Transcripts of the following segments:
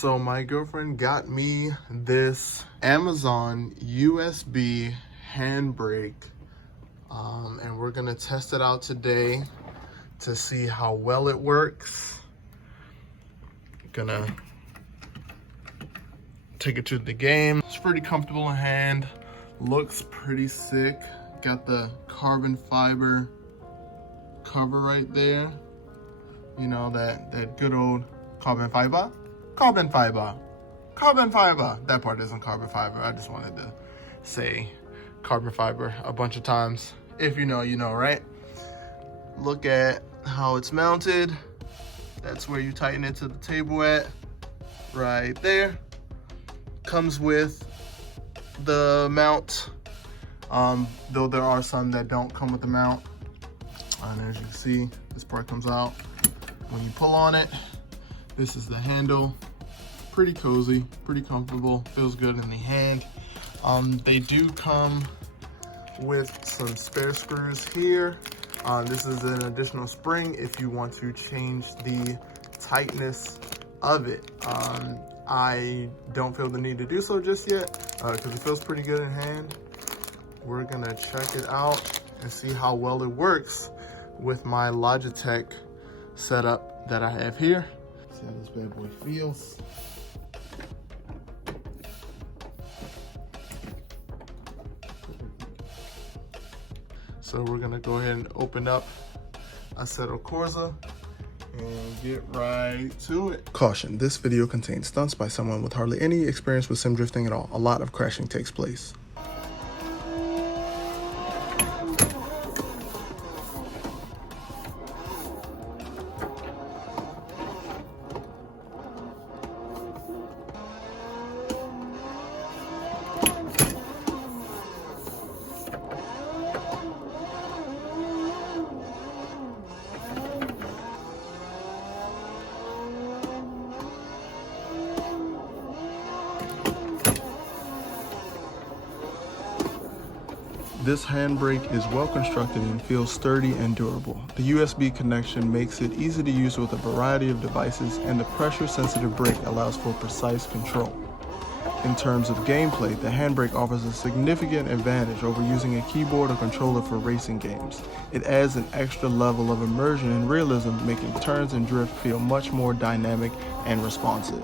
So my girlfriend got me this Amazon USB handbrake, and we're gonna test it out today to see how well it works. Gonna take it to the game. It's pretty comfortable in hand, looks pretty sick. Got the carbon fiber cover right there. You know, that good old carbon fiber. Carbon fiber. That part isn't carbon fiber. I just wanted to say carbon fiber a bunch of times. If you know, you know, right? Look at how it's mounted. That's where you tighten it to the table at, right there. Comes with the mount, though there are some that don't come with the mount. And as you can see, this part comes out. When you pull on it, this is the handle. Pretty cozy, pretty comfortable, feels good in the hand. They do come with some spare screws here. This is an additional spring if you want to change the tightness of it. I don't feel the need to do so just yet because it feels pretty good in hand. We're gonna check it out and see how well it works with my Logitech setup that I have here. See how this bad boy feels. So we're gonna go ahead and open up Assetto Corsa and get right to it. Caution, this video contains stunts by someone with hardly any experience with sim drifting at all. A lot of crashing takes place. This handbrake is well constructed and feels sturdy and durable. The USB connection makes it easy to use with a variety of devices, and the pressure-sensitive brake allows for precise control. In terms of gameplay, the handbrake offers a significant advantage over using a keyboard or controller for racing games. It adds an extra level of immersion and realism, making turns and drift feel much more dynamic and responsive.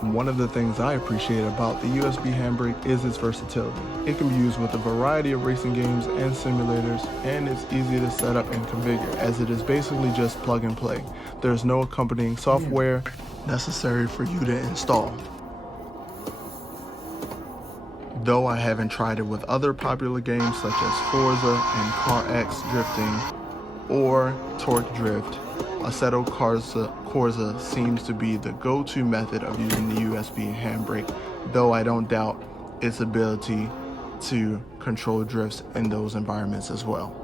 One of the things I appreciate about the USB handbrake is its versatility. It can be used with a variety of racing games and simulators, and it's easy to set up and configure as it is basically just plug and play. There's no accompanying software necessary for you to install. Though I haven't tried it with other popular games such as Forza and Car X drifting or Torque Drift, Assetto Corsa seems to be the go-to method of using the USB handbrake, though I don't doubt its ability to control drifts in those environments as well.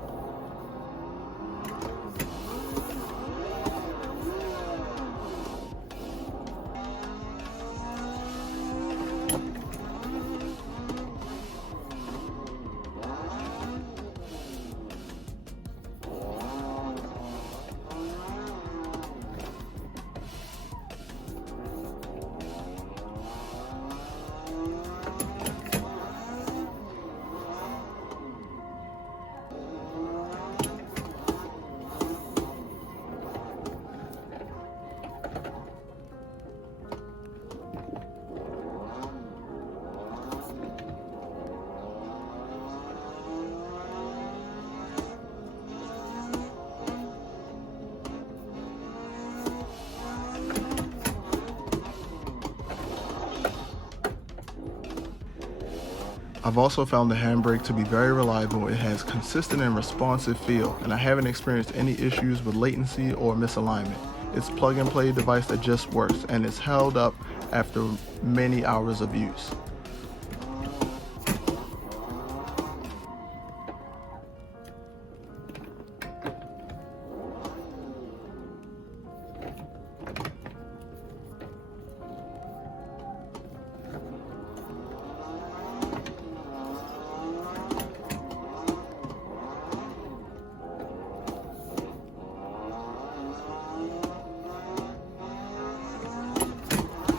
I've also found the handbrake to be very reliable. It has consistent and responsive feel, and I haven't experienced any issues with latency or misalignment. It's a plug and play device that just works, and it's held up after many hours of use.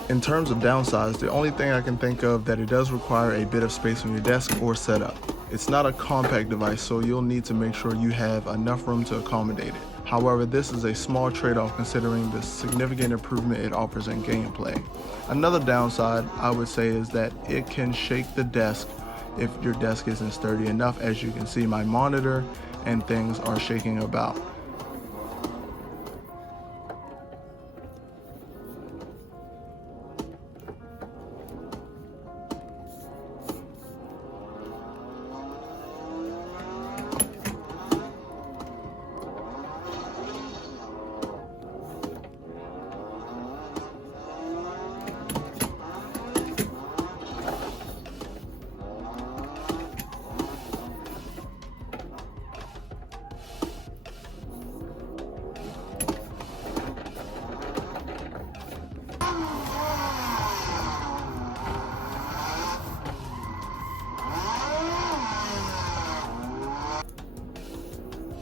In terms of downsides, the only thing I can think of that it does require a bit of space on your desk or setup. It's not a compact device, so you'll need to make sure you have enough room to accommodate it. However, this is a small trade-off considering the significant improvement it offers in gameplay. Another downside I would say is that it can shake the desk if your desk isn't sturdy enough. As you can see, my monitor and things are shaking about.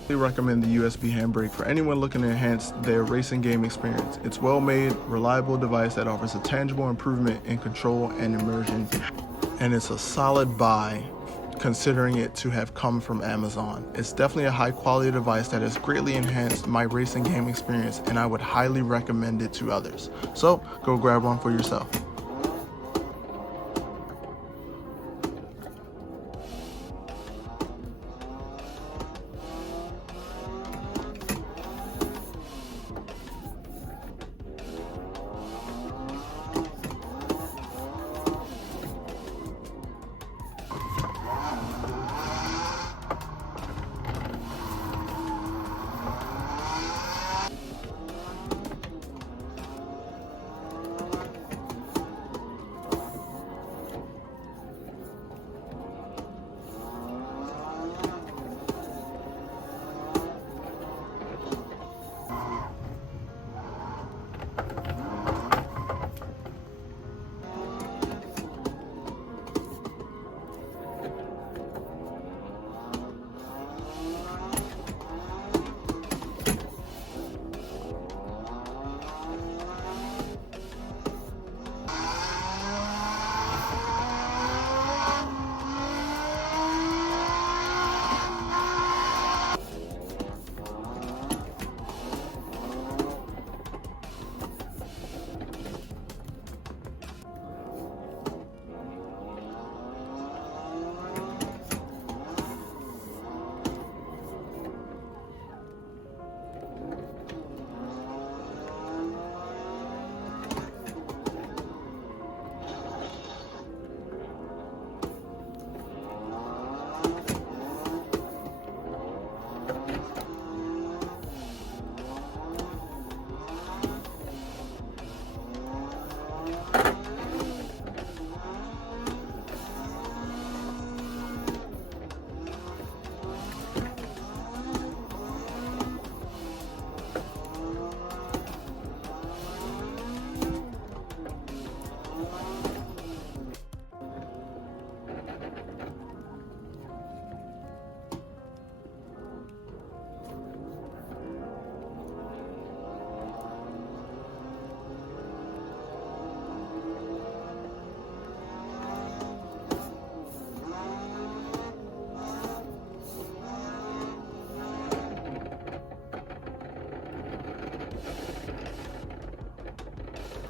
I recommend the USB Handbrake for anyone looking to enhance their racing game experience. It's a well-made, reliable device that offers a tangible improvement in control and immersion, and it's a solid buy considering it to have come from Amazon. It's definitely a high-quality device that has greatly enhanced my racing game experience, and I would highly recommend it to others. So go grab one for yourself.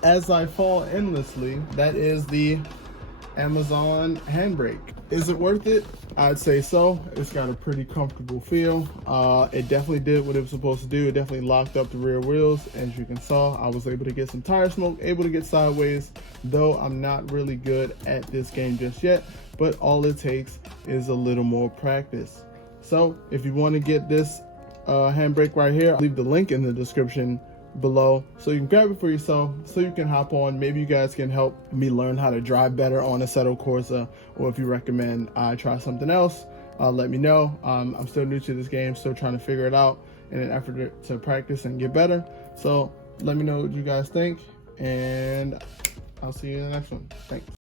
As I fall endlessly, that is the Amazon Handbrake. Is it worth it? I'd say so. It's got a pretty comfortable feel. It definitely did what it was supposed to do. It definitely locked up the rear wheels. As you can saw, I was able to get some tire smoke, able to get sideways, though I'm not really good at this game just yet, but all it takes is a little more practice. So if you want to get this Handbrake right here, I'll leave the link in the description below so you can grab it for yourself, so you can hop on. Maybe you guys can help me learn how to drive better on Assetto Corsa, or if you recommend I try something else, let me know. I'm still new to this game, still trying to figure it out in an effort to practice and get better. So let me know what you guys think, and I'll see you in the next one. Thanks.